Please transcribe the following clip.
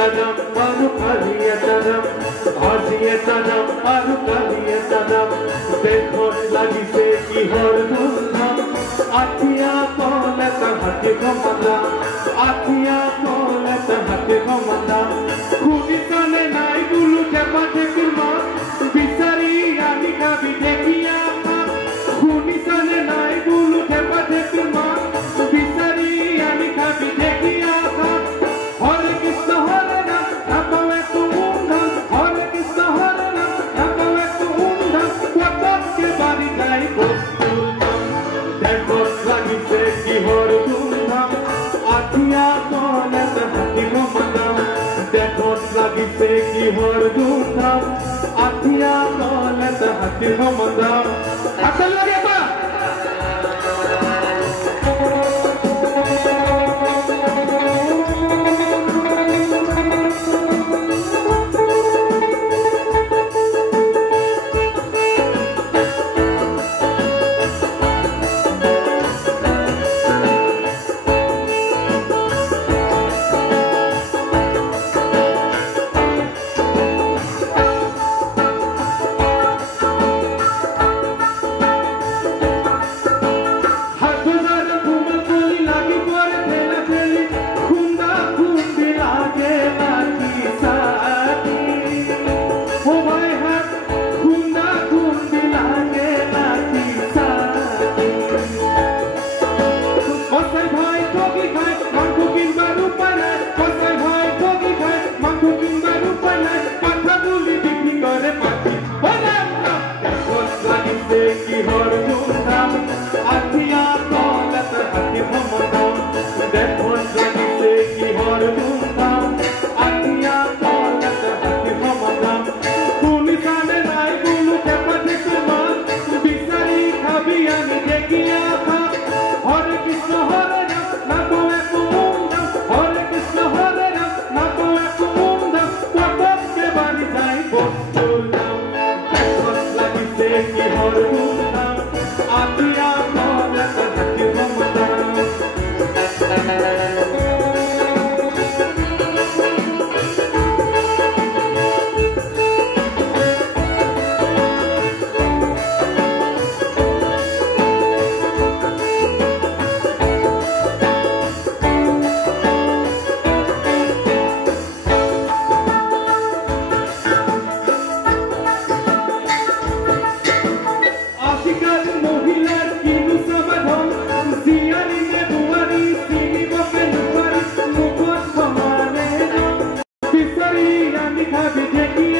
tanam aru kaliye tanam bhajiye tanam aru kaliye tanam dekhon lagise kihor dhumdham athiya polat hate gomanda athiya polat hate gomanda khuni kane nai gulu chepa thekir ma bisari ani kabi dekhiya ma khuni kane nai gulu chepa thekir ma bisari ani kabi dekhiya ma Hare Krishna Hare Ram Rama Ekku Undham Hare Krishna Hare Ram Rama Ekku Undham Watak ke bari jai Bosturtam Dekho lagise kihor dhumdham Athiya polat hati gomandam Dekho lagise kihor dhumdham Athiya polat hati gomandam Asal lage ba Bisari ani kabi dekhi